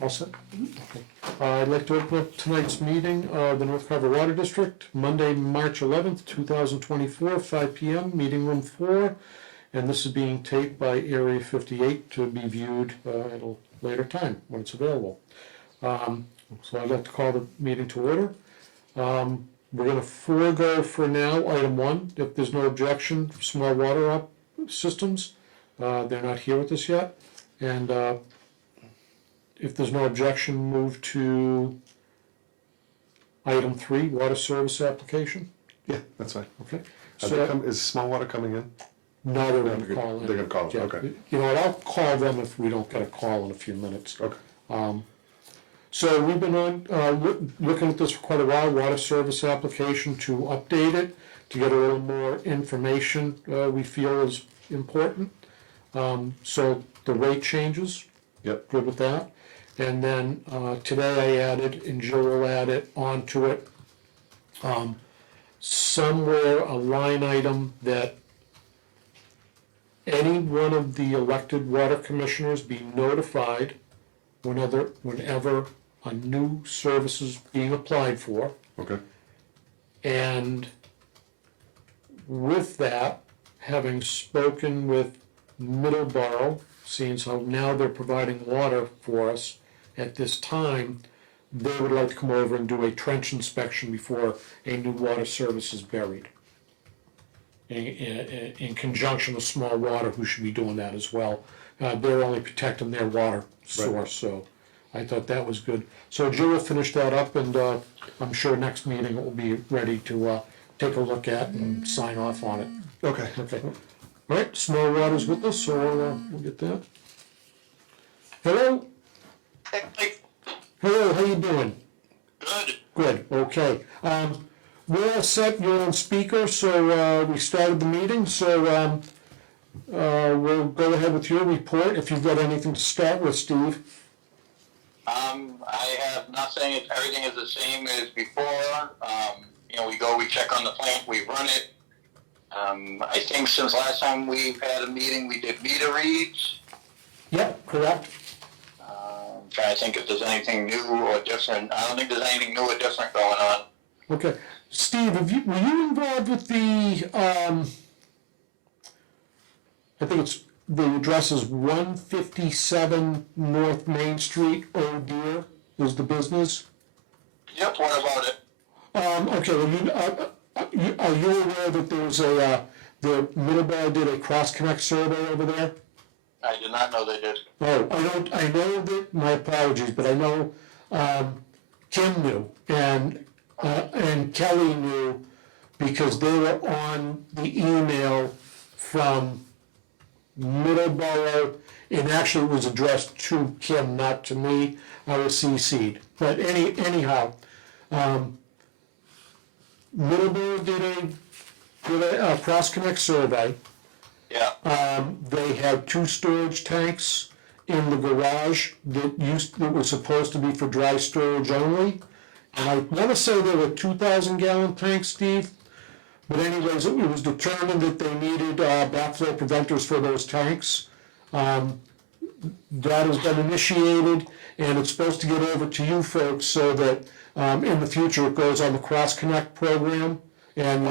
All set? Okay. I'd like to open up tonight's meeting of the North Carver Water District, Monday, March 11th, 2024, 5 p.m., meeting room 4. And this is being taped by Area 58 to be viewed at a later time when it's available. So I'd like to call the meeting to order. We're going to forego for now item 1. If there's no objection, small water up systems. They're not here with us yet. And if there's no objection, move to item 3, water service application. Yeah, that's fine. Okay. So is small water coming in? No, they're going to call in. They're going to call. Yeah. Okay. You know what? I'll call them if we don't get a call in a few minutes. Okay. So we've been on looking at this for quite a while. Water service application to update it to get a little more information. We feel is important. So the rate changes. Yep. Good with that. And then today I added, and Jill will add it onto it, somewhere a line item that any one of the elected water commissioners be notified whenever a new service is being applied for. Okay. And with that, having spoken with Middleborough, seeing how now they're providing water for us at this time, they would like to come over and do a trench inspection before a new water service is buried. In conjunction with Small Water, who should be doing that as well. They're only protecting their water source, right. So I thought that was good. So Jill will finish that up, and I'm sure next meeting it will be ready to take a look at and sign off on it. Okay. Okay. All right, Small Water's with us, so we'll get that. Hello? Hello, how you doing? Good. Good, okay. We're all set, you're on speaker, so we started the meeting, so we'll go ahead with your report if you've got anything to start with, Steve. I have nothing. Everything is the same as before. We check on the plant, we run it. I think since last time we've had a meeting, we did meter reads. Yep, correct. I'm trying to think if there's anything new or different. I don't think there's anything new or different going on. Okay. Steve, were you involved with the, I think it's, the address is 157 North Main Street, Oh Dear, is the business? Yep, what about it? Okay, well, are you aware that there was the Middleborough did a cross-connect survey over there? I did not know they did. Oh, I know that, my apologies, but I know Kim knew, and Kelly knew, because they were on the email from Middleborough, and actually it was addressed to Kim, not to me. I was CC'd. But anyhow, Middleborough did a cross-connect survey. Yeah. They had 2 storage tanks in the garage that were supposed to be for dry storage only. And I want to say they were 2,000-gallon tanks, Steve. But anyways, it was determined that they needed backflow preventers for those tanks. That has been initiated, and it's supposed to get over to you folks so that in the future it goes on the cross-connect program. And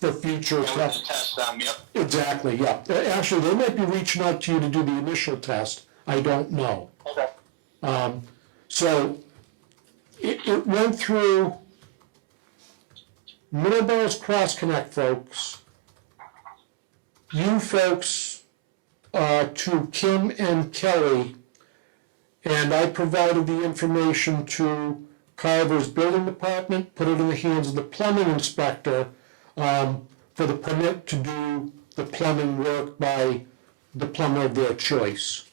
the future test them, yep. Exactly, yeah. Actually, they might be reaching out to you to do the initial test. I don't know. Okay. So it went through Middleborough's cross-connect folks, you folks to Kim and Kelly, and I provided the information to Carver's building department, put it in the hands of the plumbing inspector for the permit to do the plumbing work by the plumber of their choice.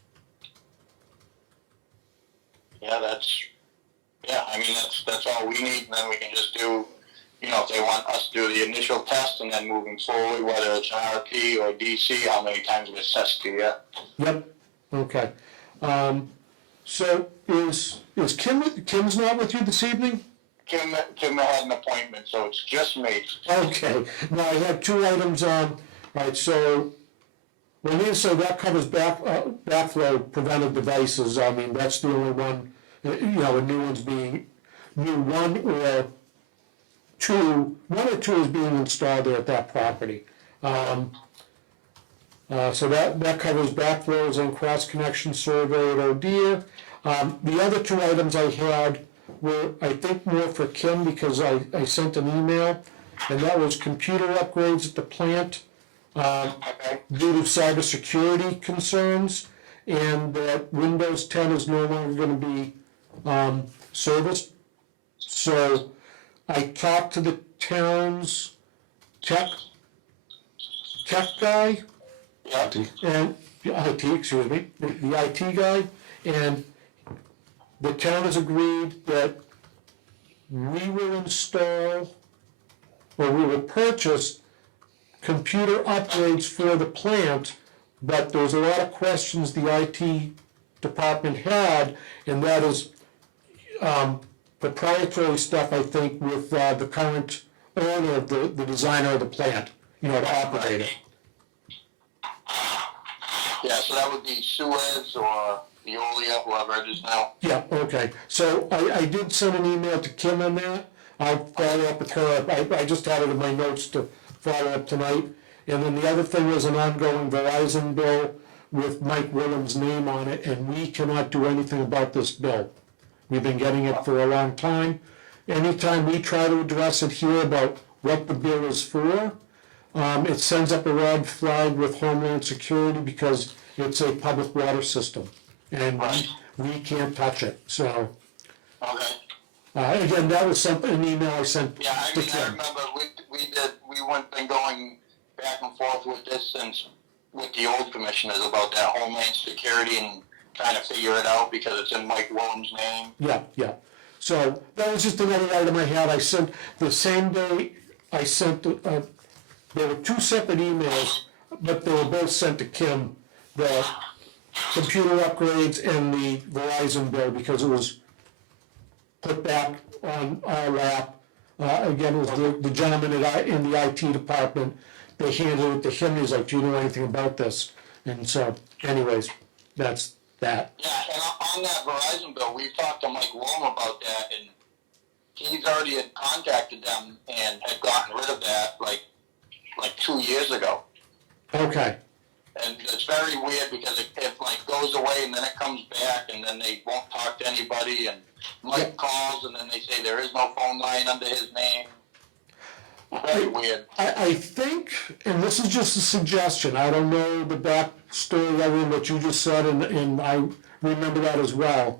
Yeah, that's all we need, and then we can just do, if they want us to do the initial test, and then moving forward, whether it's an RP or DC, how many times we test to you. Yep, okay. So is Kim's not with you this evening? Kim had an appointment, so it's just me. Okay, now I had 2 items on, right, so when you say that covers backflow preventive devices, I mean, that's the only one a new one's being, one or two is being installed there at that property. So that covers backflows and cross-connection survey at O'Dear. The other two items I had were, I think, more for Kim, because I sent an email, and that was computer upgrades at the plant due to cybersecurity concerns, and that Windows 10 is no longer going to be serviced. So I talked to the town's tech guy, Yeah. and IT, excuse me, the IT guy, and the town has agreed that we will install, or we will purchase computer upgrades for the plant, but there's a lot of questions the IT department had, and that is proprietary stuff, I think, with the current owner of the designer of the plant, to operate it. Yeah, so that would be Suez or Veolia, whoever it is now. Yeah, okay. So I did send an email to Kim on that. I'll follow up with her. I just had it in my notes to follow up tonight. And then the other thing was an ongoing Verizon bill with Mike Williams' name on it, and we cannot do anything about this bill. We've been getting it for a long time. Anytime we try to address it here about what the bill is for, it sends up a red flag with Homeland Security because it's a public water system, and we can't touch it. So, again, that was an email I sent Yeah, I to mean, I Kim. remember we've been going back and forth with this since with the old commissioners about that Homeland Security and trying to figure it out because it's in Mike Williams' name. Yeah. So that was just another item I had. I sent the same day. There were two separate emails, but they were both sent to Kim. The computer upgrades and the Verizon bill, because it was put back on our lap. Again, it was the gentleman in the IT department. They handed it to him. He's like, "Do you know anything about this?" And so, anyways, that's that. Yeah, and on that Verizon bill, we talked to Mike Williams about that, and he's already had contacted them and had gotten rid of that like 2 years ago. Okay. And it's very weird because it like goes away and then it comes back and then they won't talk to anybody, and Mike calls and then they say there is no phone line under his name. Very weird. I think, and this is just a suggestion, I don't know the backstory other than what you just said, and I remember that as well.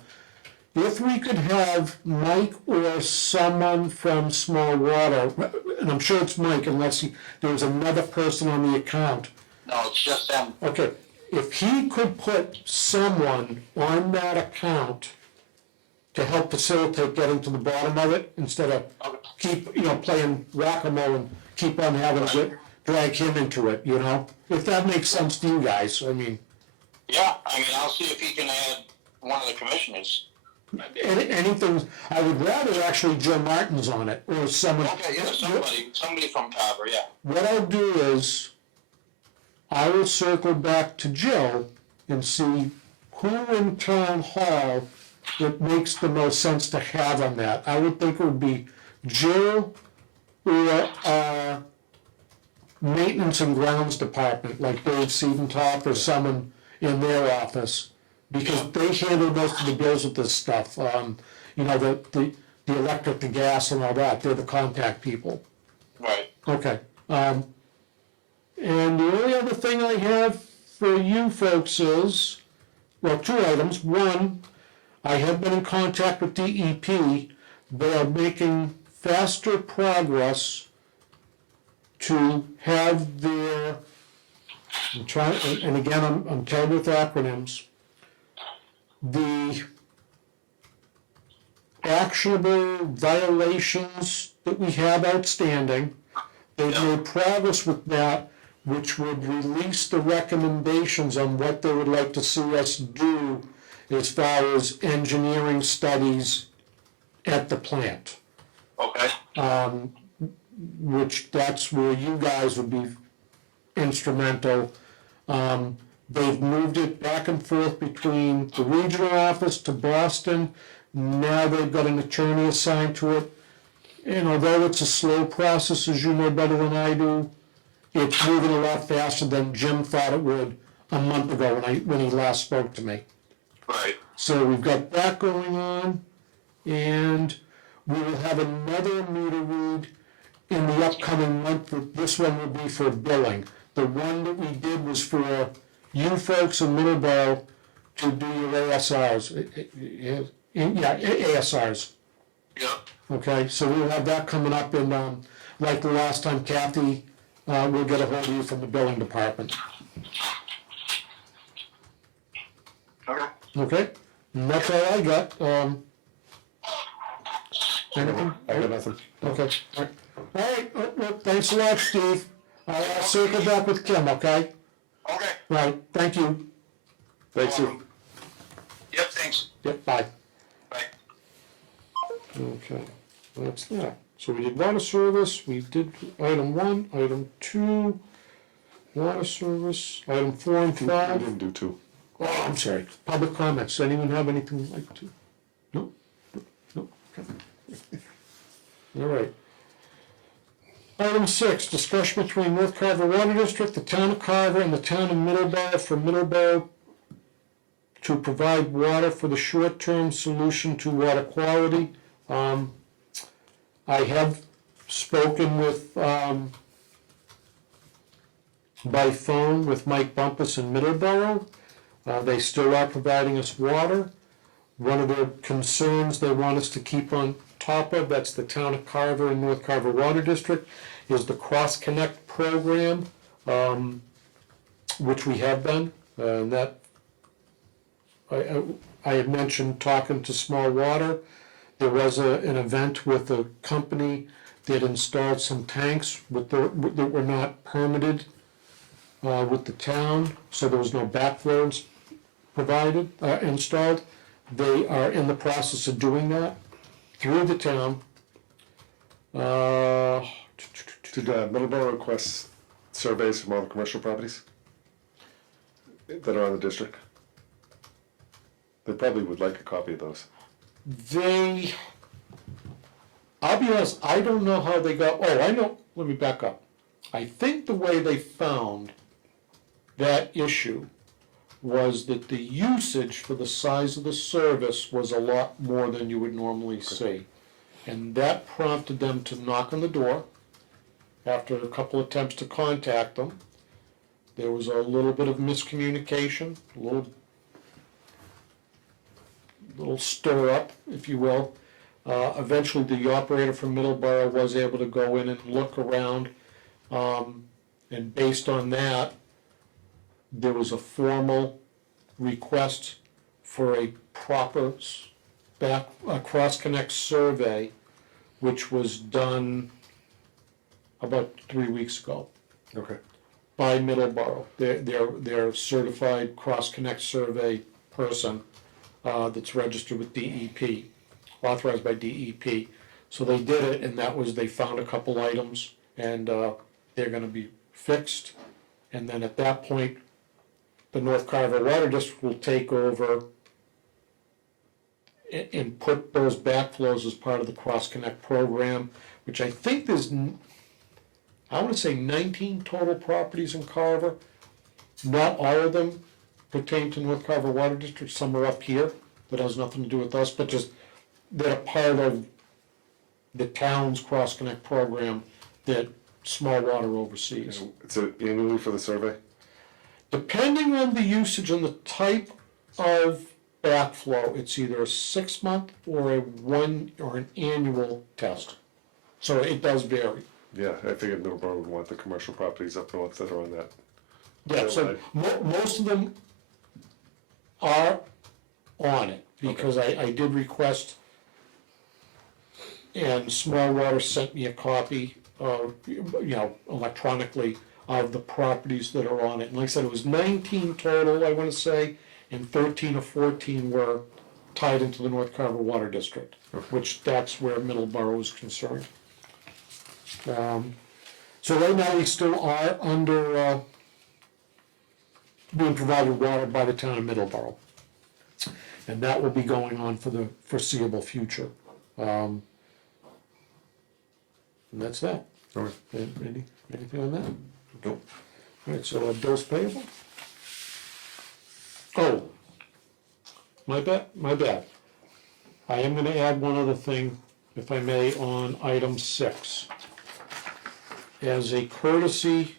If we could have Mike or someone from Small Water, and I'm sure it's Mike unless there was another person on the account. No, it's just them. Okay, if he could put someone on that account to help facilitate getting to the bottom of it, instead of keep, playing whack-a-mole and keep on having to drag him into it, If that makes sense to you guys, I mean. Yeah, I'll see if he can add one of the commissioners. Anything, I would rather actually Joe Martin's on it, or someone. Okay, yeah, somebody from Carver, yeah. What I'll do is, I will circle back to Jill and see who in town hall it makes the most sense to have on that. I would think it would be Jill or maintenance and grounds department, like Dave Siedentop or someone in their office, because they handle most of the bills with this stuff. The electric, the gas, and all that. They're the contact people. Right. Okay. And the only other thing I have for you folks is, well, two items. One, I have been in contact with DEP. They are making faster progress to have their, and again, I'm terrible with acronyms, the actionable violations that we have outstanding. They've made progress with that, which would release the recommendations on what they would like to see us do as far as engineering studies at the plant. Okay. Which that's where you guys would be instrumental. They've moved it back and forth between the regional office to Boston. Now they've got an attorney assigned to it. And although it's a slow process, as you know better than I do, it's moving a lot faster than Jim thought it would a month ago when he last spoke to me. Right. So we've got that going on, and we will have another meter read in the upcoming month. This one will be for billing. The one that we did was for you folks in Middleborough to do your ASRs. ASRs. Yeah. Okay, so we'll have that coming up, and like the last time, Kathy will get a hold of you from the billing department. Okay. Okay, and that's all I got. Anything? I got nothing. Okay, all right. All right, well, thanks a lot, Steve. I'll circle back with Kim, okay? Okay. All right, thank you. Thanks, you. Yep, thanks. Yep, bye. Bye. Okay, that's that. So we did water service, we did item 1, item 2, water service, item 4 and We 5. didn't do 2. Oh, I'm sorry, public comments. Does anyone have anything like to? No? No? Okay. All right. Item 6, discussion between North Carver Water District, the town of Carver, and the town of Middleborough for Middleborough to provide water for the short-term solution to water quality. I have spoken with, by phone with Mike Bumpus in Middleborough. They still are providing us water. One of the concerns they want us to keep on top of, that's the town of Carver and North Carver Water District, is the Cross Connect program, which we have done. That I had mentioned talking to Small Water. There was an event with a company that installed some tanks that were not permitted with the town, so there was no backflows provided, installed. They are in the process of doing that through the town. Did Middleborough request surveys from all the commercial properties that are on the district? They probably would like a copy of those. I'll be honest, I don't know how they got, I know, let me back up. I think the way they found that issue was that the usage for the size of the service was a lot more than you would normally see. And that prompted them to knock on the door after a couple attempts to contact them. There was a little bit of miscommunication, a little stir up, if you will. Eventually the operator from Middleborough was able to go in and look around, and based on that, there was a formal request for a proper cross-connect survey, which was done about 3 weeks ago Okay. by Middleborough. Their certified cross-connect survey person that's registered with DEP, authorized by DEP. So they did it, and they found a couple items, and they're gonna be fixed. And then at that point, the North Carver Water District will take over and put those backflows as part of the Cross Connect program, which I think there's, I want to say 19 total properties in Carver. Not all of them pertain to North Carver Water District, some are up here that has nothing to do with us, but just that are part of the town's Cross Connect program that Small Water oversees. It's annually for the survey? Depending on the usage and the type of backflow, it's either a 6-month or an annual test. So it does vary. Yeah, I figured Middleborough would want the commercial properties up north that are on that. Yeah, so most of them are on it, because I did request, and Small Water sent me a copy, electronically, of the properties that are on it. And like I said, it was 19 total, I want to say, and 13 or 14 were tied into the North Carver Water District, which that's where Middleborough is concerned. So right now, we still are under being provided water by the town of Middleborough. and that will be going on for the foreseeable future. And that's that. Okay. Anything on that? Nope. All right, so bills payable? Oh, my bad. I am gonna add one other thing, if I may, on item 6. As a courtesy,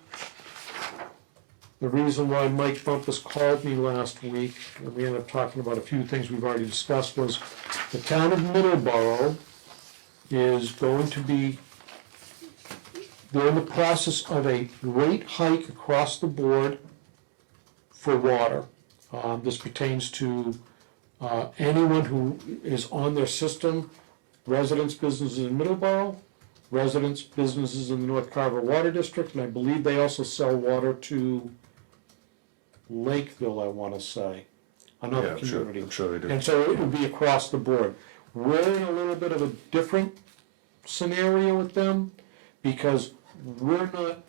the reason why Mike Bumpus called me last week, and we ended up talking about a few things we've already discussed, was the town of Middleborough is going to be, they're in the process of a rate hike across the board for water. This pertains to anyone who is on their system, residents, businesses in Middleborough, residents, businesses in the North Carver Water District, and I believe they also sell water to Lakeville, I want to say, another community. I'm sure they do. And so it would be across the board. We're in a little bit of a different scenario with them because we're not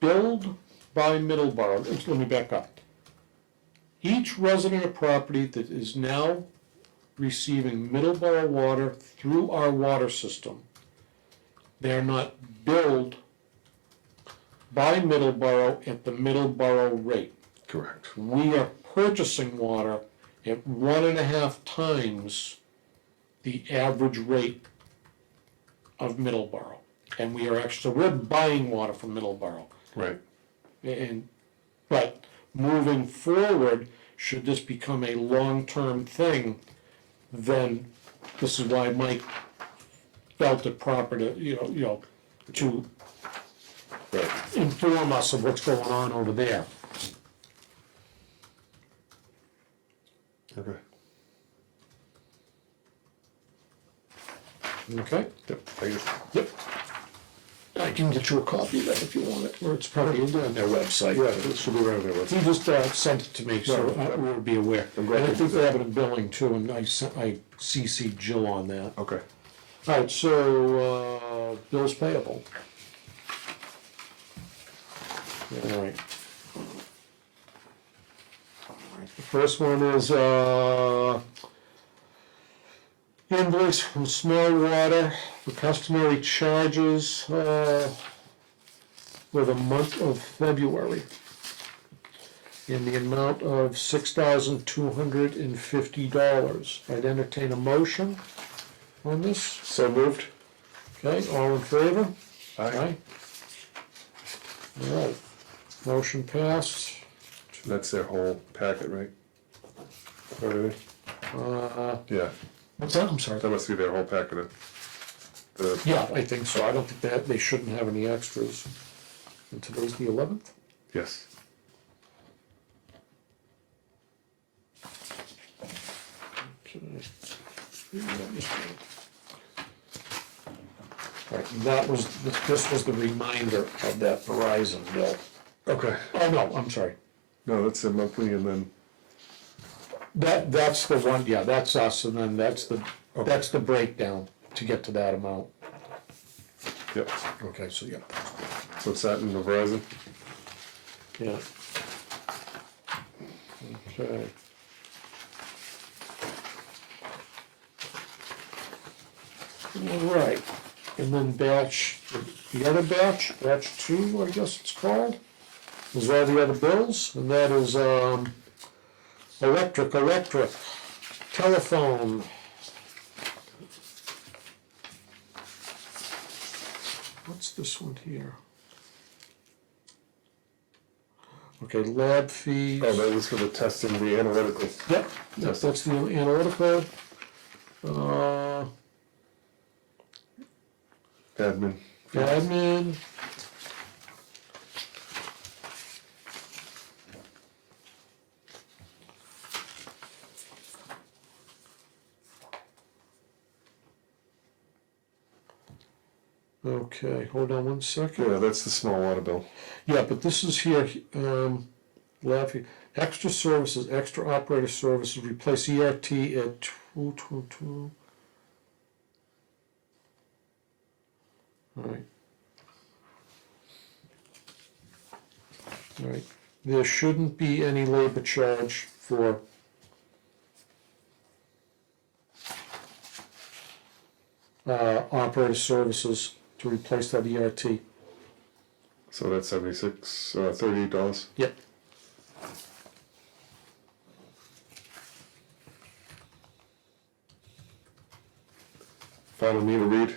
billed by Middleborough. Let me back up. Each resident of property that is now receiving Middleborough water through our water system, they're not billed by Middleborough at the Middleborough rate. Correct. We are purchasing water at 1.5 times the average rate of Middleborough. And we are actually, so we're buying water from Middleborough. Right. But moving forward, should this become a long-term thing, then this is why Mike felt it proper to, to Right. inform us of what's going on over there. Okay. Okay? Yep. Thank you. Yep. I can get you a copy of that if you want it, or it's probably on their website. Yeah, it should be right there. He just sent it to me, so we would be aware. I'm And glad I you think did they have it in billing too, and I CC'd Jill on that. Okay. All right, so, bills payable. All right. The first one is, invoice from Small Water for customary charges, for the month of February in the amount of $6,250. I'd entertain a motion on this. So moved. Okay, all in favor? Aye. All right, motion passed. That's their whole packet, right? Everything? Yeah. What's that? I'm sorry. That must be their whole packet of the, Yeah, I think so. I don't think they shouldn't have any extras. And today's the 11th? yes. Okay. All right, this was the reminder of that Verizon bill. Okay. Oh, no, I'm sorry. No, that's a monthly and then, That's the one, yeah, that's us, and then that's the breakdown to get to that amount. yep. Okay, so yeah. So it's that in the Verizon? Yeah. Okay. All right, and then the other batch 2, I guess it's called, is all the other bills, and that is, electric, telephone. What's this one here? Okay, lab fees. Oh, that was for the testing, the analytical. Yep, that's the analytical. Admin. Admin. Okay, hold on one second. Yeah, that's the small water bill. Yeah, but this is here, lab fee, extra services, extra operator services, replace ERT at 222. All right. All right, there shouldn't be any labor charge for operator services to replace that ERT. So that's $38. Yep. Final meter read?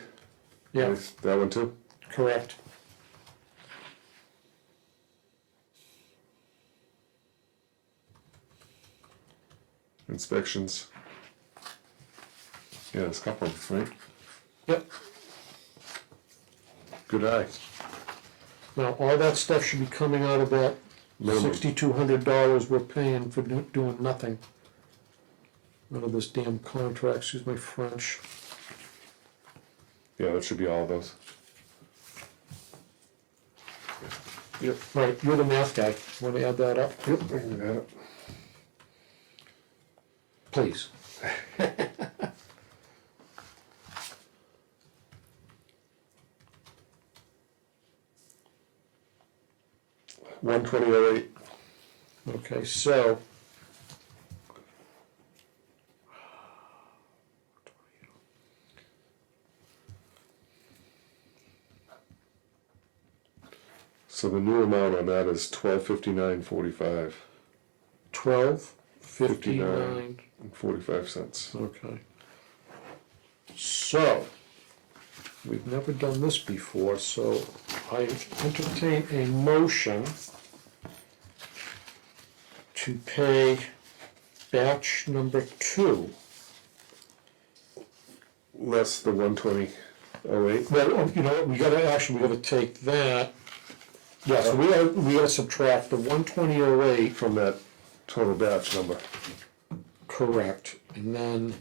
Yeah, Nice. That one too? correct. Inspections. Yeah, there's a couple, right? Yep. Good eye. Now, all that stuff should be coming out of that Minimum. $6,200 we're paying for doing nothing. Out of this damn contract, excuse my French. Yeah, that should be all of those. Yep. Right, you're the math guy. Want to add that up? Yep, I can add it. Please. $120.08. Okay, so. So the new amount on that is $12.59.45 $12.59. and 45 cents. Okay. So, we've never done this before, so I entertain a motion to pay batch number 2. Less the 120.08. Well, you know what, we gotta take that. Yeah, so we gotta subtract the 120.08. From that total batch number. Correct, and then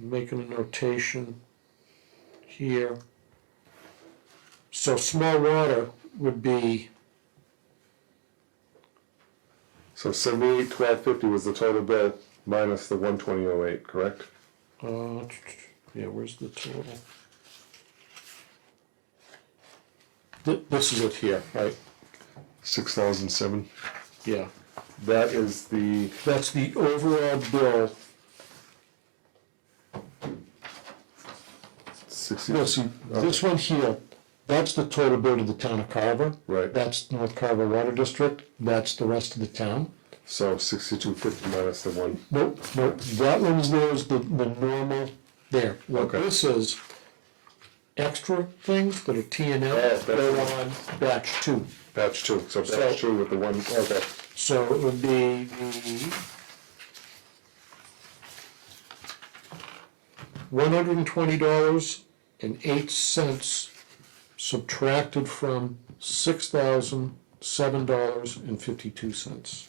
making a notation here. So small water would be, So 78.12.50 was the total bill minus the 120.08, correct? yeah, where's the total? This is it here, right? 6,007. Yeah, That is the that's the overall bill. 60. No, see, this one here, that's the total bill to the town of Carver. Right. That's North Carver Water District, that's the rest of the town. So 62.50 minus the one. Nope, that one's there is the normal, there. What Okay. this is, extra things that are T and L, that's go right. on batch 2. Batch 2. So So- batch 2 with the one. Okay. So it would be the $120.08 subtracted from $6,007.52.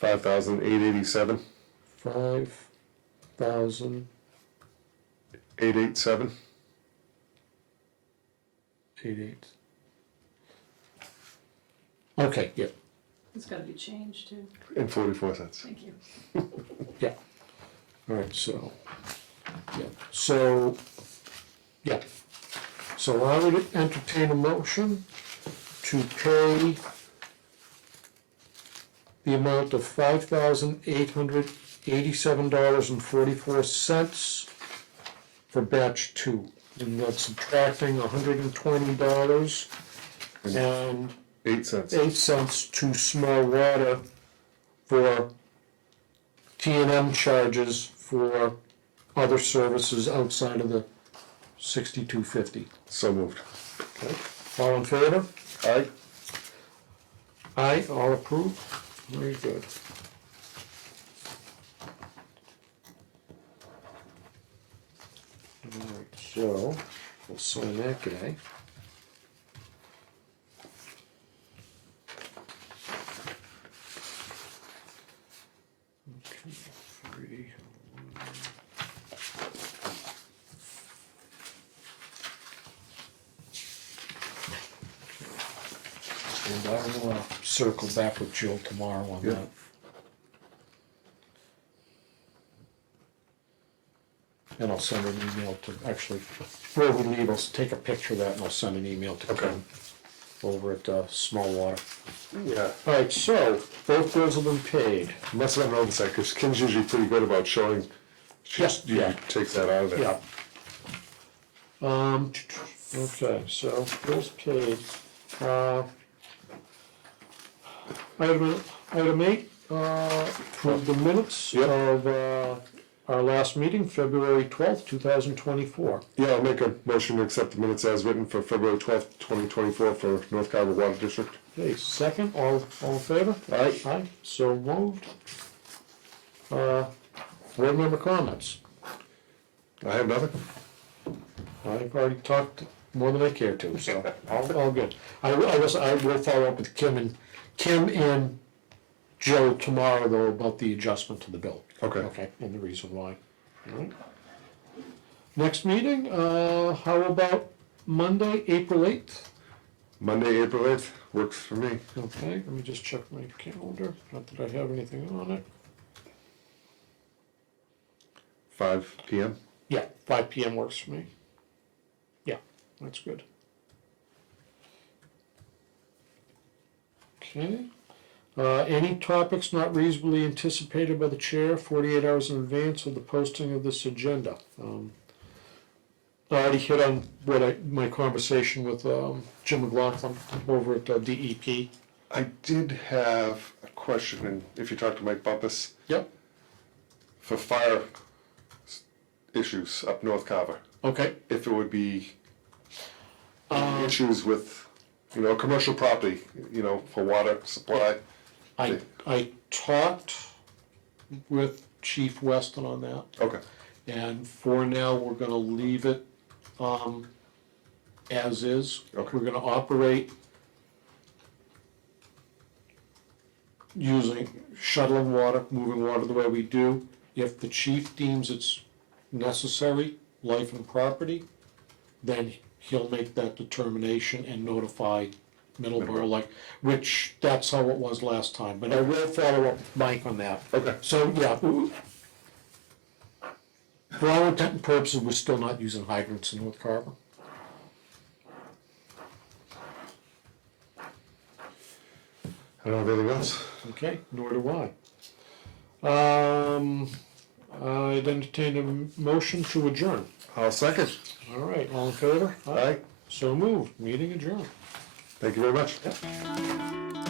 5,887. 5,000. 887. 88. Okay, yeah, It's gotta be changed too. And 44 cents. Thank you. yeah. All right, so, yeah, so, yeah. So I would entertain a motion to pay the amount of $5,887.44 for batch 2. And that's subtracting $120 and 8 cents. 8 cents to small water for T&M charges for other services outside of the $62.50. So moved. Okay. All in favor? Aye. Aye, all approved? Very good. All right, so we'll sign that guy. Okay, 3. And I will circle back with Jill tomorrow on Yep. that. And I'll send an email to, actually, before we leave, I'll take a picture of that and I'll send an email to Okay. Ken over at Small Water. Yeah. All right, so both bills have been paid. Must have been an oversight because Ken's usually pretty good about showing Just, Yeah. takes that out of there. Yeah. Okay, so bills paid. Item 8, approve the minutes Yep. of our last meeting, February 12th, 2024. Yeah, I'll make a motion to accept the minutes as written for February 12th, 2024 for North Carver Water District. Okay, second, all in favor? Aye. Aye, so moved. Board member comments. I have nothing. I've already talked more than I care to, so all good. I will follow up with Kim and Joe tomorrow, though, about the adjustment to the bill. Okay. Okay, and the reason why. All right. Next meeting, how about Monday, April 8th? Monday, April 8th, works for me. Okay, let me just check my calendar, not that I have anything on it. 5 p.m. Yeah, 5 p.m. works for me. Yeah, that's good. Okay. Any topics not reasonably anticipated by the chair 48 hours in advance of the posting of this agenda? I already hit on my conversation with Jim McLaughlin over at DEP. I did have a question, and if you talk to Mike Bumpus, Yep. for fire issues up North Carver, Okay. if it would be issues with, commercial property, for water supply. I talked with Chief Weston on that. Okay. And for now, we're gonna leave it as is. Okay. We're gonna operate using shuttling water, moving water the way we do. If the chief deems it's necessary, life and property, then he'll make that determination and notify Middleborough, which that's how it was last time. But I will follow up with Mike on that. Okay. So, yeah, for all intent and purposes, we're still not using hydrants in North Carver. I don't have anything else. Okay, nor do I. I'd entertain a motion to adjourn. I'll second. All right, all in favor? Aye. So moved, meeting adjourned. Thank you very much. Yep.